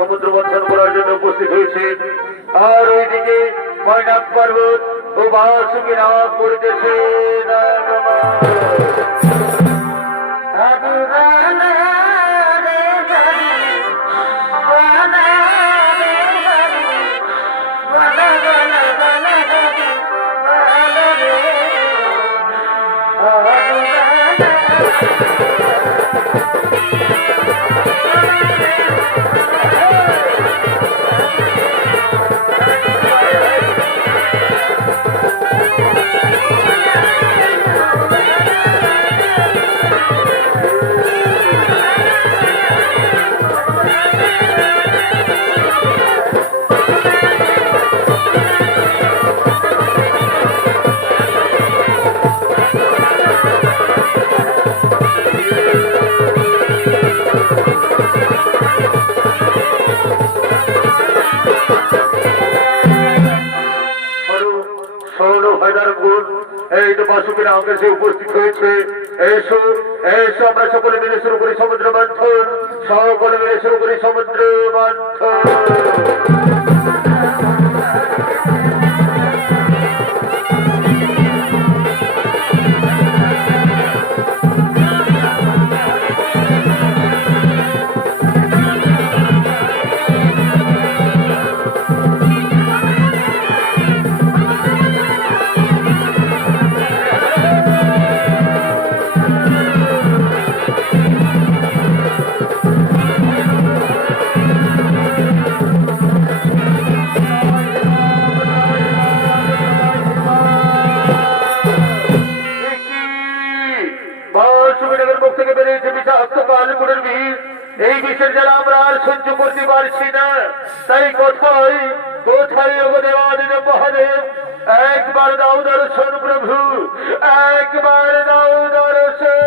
সমুদ্র মন্থন করার জন্য উপস্থিত হয়েছে। আর ওইদিকে ময়নাক পর্বত ও বাসুকি নাম করিতেছে উপস্থিত হয়েছে। এসো এসো আমরা সকলে মিলে শুরু করি সমুদ্র মন্থন, সকলে মিলে শুরু করি সমুদ্র মন্থন। এই বিষের জ্বালা আমরা আর সহ্য করতে পারছি না। তাই কোথায় কোথায় দেবাদিদেব মহাদেব একবার দাও দর্শন প্রভু, একবার দাও দর্শন।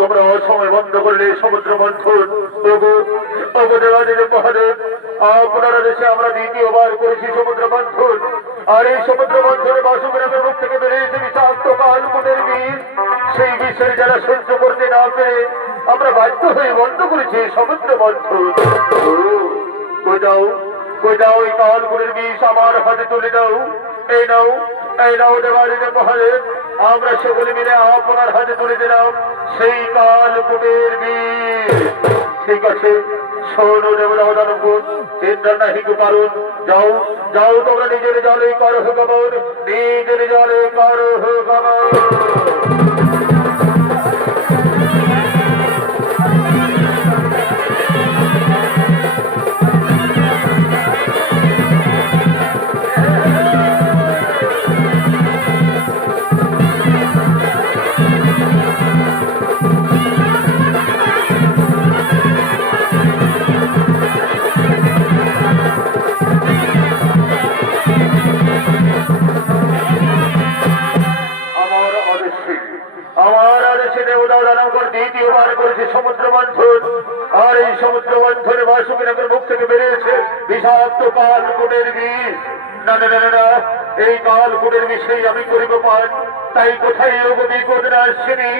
তোমরা অসময় বন্ধ করলে সমুদ্র মন্থন। মহাদেব আপনারা দেশে আমরা দ্বিতীয়বার করেছি সমুদ্র মন্থন। আর এই সমুদ্র মন্থনে বাসুগ্রামের মুখ থেকে বেরিয়েছে বিষাক্ত কালকুটের বিষ। সেই বিষের যারা সহ্য করতে না পেরে আমরা বাধ্য হয়ে বন্ধ করেছি সমুদ্র মন্থন। কই দাও এই কালকুটের বিষ আমার হাতে তুলে দাও। এই নাও এই নাও দেবাদিদেব মহাদেব, আমরা সকলে মিলে আপনার হাতে তুলে দিলাম সেই কালকুটের বিষ। ঠিক আছে শোনো দেবদানবগণ, চিন্তা নাহি কারণ যাও যাও তোমরা নিজের জলে করো গমন, নিজের জলে করো গমন। দ্বিতীয়বার করেছে সমুদ্র মন্থন। আর এই সমুদ্র মন্থনে বাসুকিনাথের মুখ থেকে বেরিয়েছে বিষাক্ত কালকুটের বিষ। না না না না, এই কালকুটের বিষেই আমি করিব পান। তাই কোথায় বিপদ না আসেনি,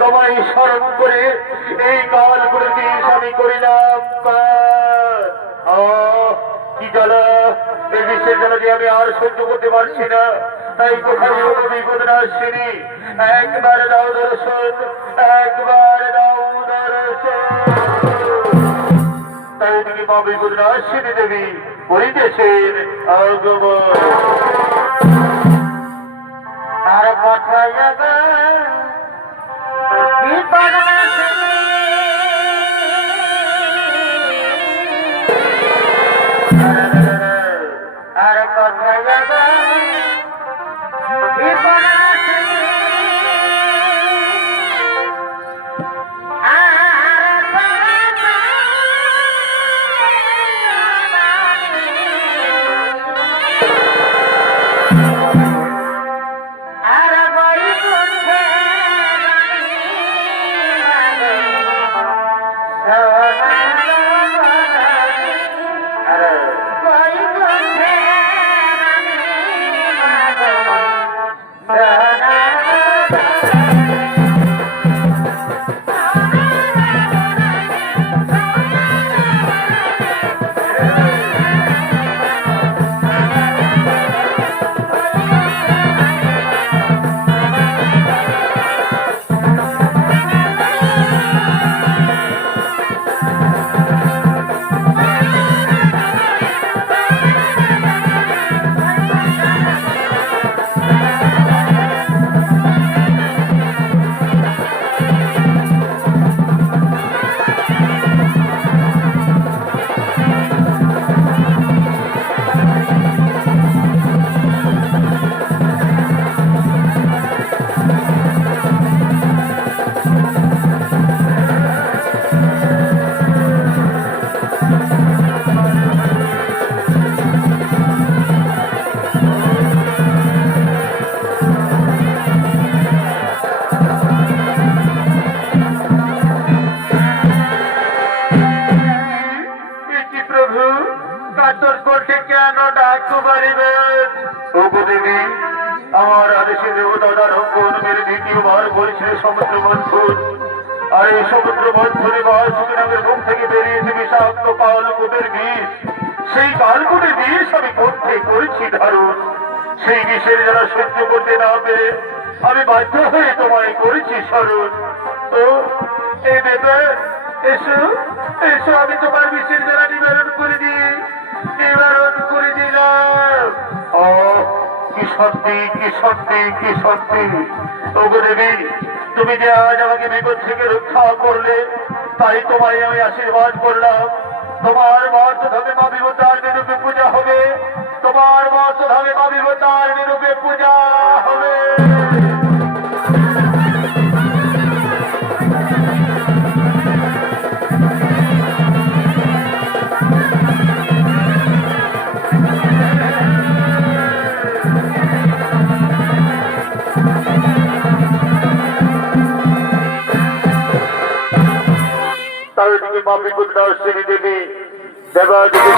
তোমায় স্মরণ করে এই কালকুটের বিষ আমি করিলাম পান। কি জ্বালা, এই বিষের জ্বালা দিয়ে আমি আর সহ্য করতে পারছি না। তাই কোথায় বিপদ না আসেনি, একবার দাও দর্শন, একবার দাও দর্শন। তাই দিকে মা বিপদ না আসেনি দেবী করিতেছেন আগমন। আর কথায় বিপদ না আসেনি, আর কথায় বিপদ আমার আদেশে দেবতারা রঙ্গন মেরে দ্বিতীয়বার বলেছিল সমুদ্র মন্থন। আর এই সমুদ্র মন্থনে বাসুকিনাগের মুখ থেকে বেরিয়েছে বিষাক্ত কালকূটের বিষ। সেই কালকূটের বিষ আমি করতে করেছি ধারণ। সেই বিষের যারা সহ্য করতে না পেরে আমি বাধ্য হয়ে তোমায় করেছি স্মরণ। তো এই ব্যাপার এসো এসো, আমি তোমার বিষের যারা নিবারণ করে দিলাম। কি সত্যি কি সত্যি কি সত্যি। ওগো দেবী, তুমি যে আজ আমাকে বিপদ থেকে রক্ষা করলে, তাই তোমায় আমি আশীর্বাদ করলাম। তোমার মর্তধামে মা বিবতার নিরূপে পূজা হবে, তোমার মর্তধামে মা বিবতার নিরূপে পূজা হবে। মা বিপদা শ্রী দেবী দেবা দেবী